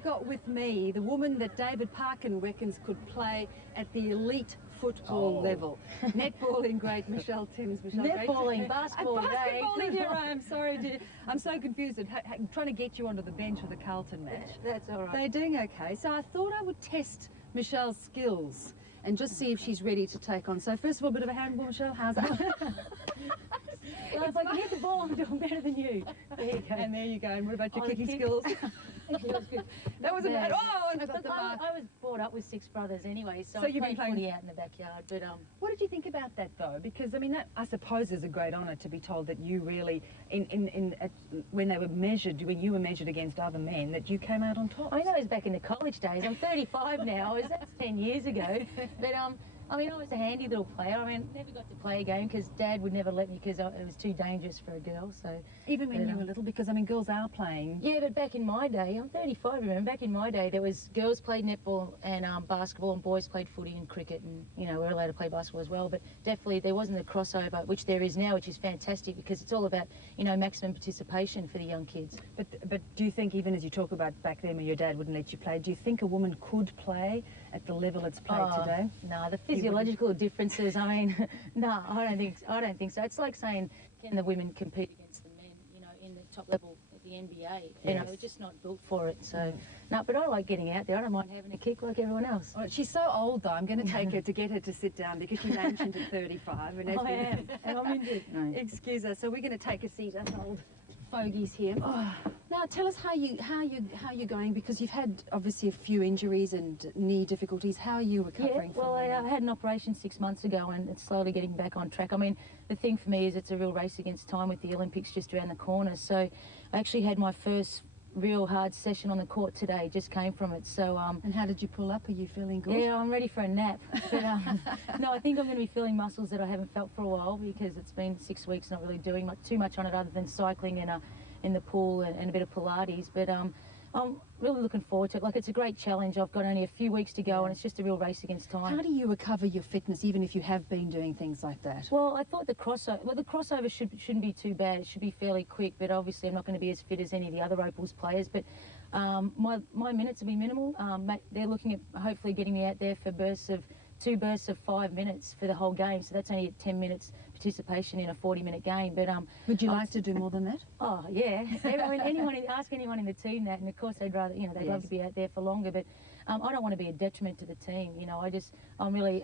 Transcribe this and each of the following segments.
I've got with me the woman that David Parkin reckons could play at the elite football level. Netballing great Michelle Timms. Netballing, basketball, basketballing here I am. Sorry, dear. I'm so confused. I'm trying to get you onto the bench for the Carlton match. That's all right. They're doing okay. So I thought I would test Michelle's skills and just see if she's ready to take on. So first of all, a bit of a handball, Michelle. How's that? Well, if I can hit the ball, I'm doing better than you. There you go. And there you go. And what about your kicking skills? That wasn't bad. Oh, and I was brought up with 6 brothers anyway, so you've been playing footy out in the backyard. But what did you think about that though? Because I mean, that I suppose is a great honour to be told that you really, when they were measured, when you were measured against other men, that you came out on top. I mean, that was back in the college days. I'm 35 now. That's 10 years ago. But I mean, I was a handy little player. I mean, never got to play a game because Dad would never let me because it was too dangerous for a girl. So even when you were little, because I mean, girls are playing. Yeah, but back in my day, I'm 35. Remember, back in my day, there was girls played netball and basketball, and boys played footy and cricket, and you know, we're allowed to play basketball as well. But definitely, there wasn't the crossover, which there is now, which is fantastic because it's all about maximum participation for the young kids. But do you think, even as you talk about back then when your dad wouldn't let you play, do you think a woman could play at the level it's played today? No, the physiological differences. I mean, no, I don't think so. It's like saying, can the women compete against the men? You know, in the top level at the NBA. Yes. You know, they're just not built for it. So, no, but I like getting out there. I don't mind having a kick like everyone else. Oh, she's so old though. I'm going to take her to get her to sit down because she mentioned at 35. And I am, and I'm injured. No. Excuse us. So we're going to take a seat. Us old fogies here. Oh. Now tell us how you're going, because you've had obviously a few injuries and knee difficulties. How are you recovering? Yeah, well, I had an operation 6 months ago and it's slowly getting back on track. I mean, the thing for me is it's a real race against time with the Olympics just around the corner. So I actually had my first real hard session on the court today, just came from it. So and how did you pull up? Are you feeling good? Yeah, I'm ready for a nap. But no, I think I'm going to be feeling muscles that I haven't felt for a while because it's been 6 weeks not really doing too much on it other than cycling in the pool and a bit of Pilates. But I'm really looking forward to it. Like, it's a great challenge. I've got only a few weeks to go and it's just a real race against time. How do you recover your fitness even if you have been doing things like that? Well, I thought the crossover shouldn't be too bad. It should be fairly quick, but obviously I'm not going to be as fit as any of the other Opals players. But my minutes will be minimal. They're looking at hopefully getting me out there for two bursts of 5 minutes for the whole game. So that's only at 10 minutes participation in a 40-minute game. But would you like to do more than that? Oh yeah. I mean, ask anyone in the team that, and of course they'd rather, they'd love to be out there for longer. But I don't want to be a detriment to the team. I'm really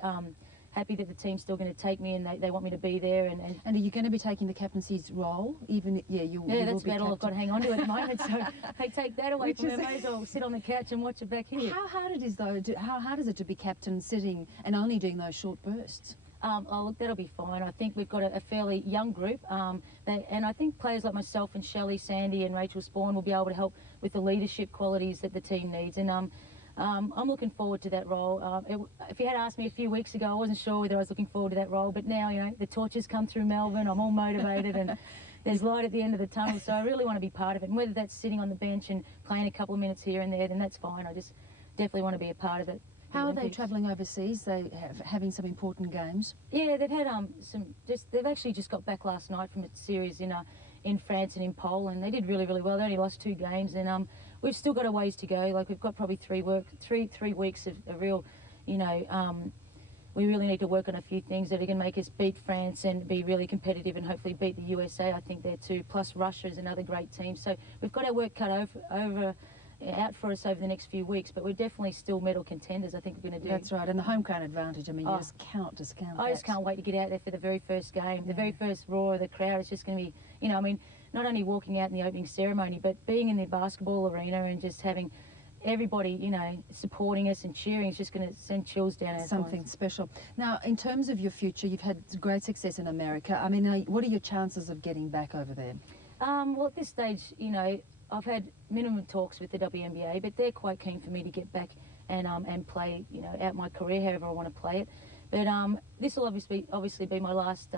happy that the team's still going to take me and they want me to be there. And are you going to be taking the captaincy's role? Even you that's about all I've got to hang on to at the moment. So they take that away from me. I may as well sit on the couch and watch it back here. How hard it is though? How hard is it to be captain sitting and only doing those short bursts? Oh, look, that'll be fine. I think we've got a fairly young group, and I think players like myself and Shelley, Sandy and Rachel Spawn will be able to help with the leadership qualities that the team needs. And I'm looking forward to that role. If you had asked me a few weeks ago, I wasn't sure whether I was looking forward to that role, but now, the torches come through Melbourne, I'm all motivated and there's light at the end of the tunnel, so I really want to be part of it. And whether that's sitting on the bench and playing a couple of minutes here and there, then that's fine. I just definitely want to be a part of it. How are they travelling overseas? They having some important games? Yeah, they've had they've actually just got back last night from a series in France and in Poland. They did really, really well. They only lost 2 games, and we've still got a ways to go. Like, we've got probably 3 weeks of real, we really need to work on a few things that are going to make us beat France and be really competitive and hopefully beat the USA. I think they're too. Plus Russia is another great team. So we've got our work cut out for us over the next few weeks, but we're definitely still medal contenders. I think we're going to do. That's right, and the home ground advantage, I mean, you just cannot discount that. I just can't wait to get out there for the very first game. The very first roar of the crowd is just going to be, I mean, not only walking out in the opening ceremony, but being in the basketball arena and just having everybody, supporting us and cheering is just going to send chills down our spines. Something special. Now, in terms of your future, you've had great success in America. I mean, what are your chances of getting back over there? Well, at this stage, I've had minimum talks with the WNBA, but they're quite keen for me to get back and play, out my career, however I want to play it. But this will obviously be my last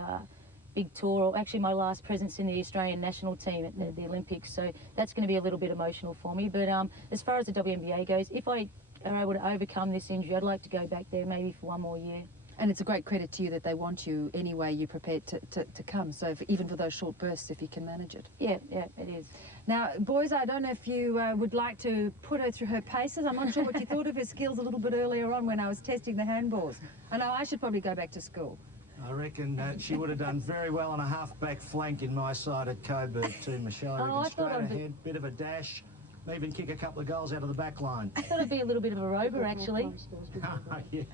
big tour, or actually my last presence in the Australian national team at the Olympics. So that's going to be a little bit emotional for me. But as far as the WNBA goes, if I are able to overcome this injury, I'd like to go back there maybe for 1 more year. And it's a great credit to you that they want you anyway, you're prepared to come. So even for those short bursts, if you can manage it. Yeah, it is. Now, boys, I don't know if you would like to put her through her paces. I'm not sure what you thought of her skills a little bit earlier on when I was testing the handballs. I know I should probably go back to school. I reckon she would have done very well on a half-back flank in my side at Coburg too, Michelle. I reckon straight ahead, bit of a dash, even kick a couple of goals out of the back line. I thought it'd be a little bit of a rover, actually. Yeah.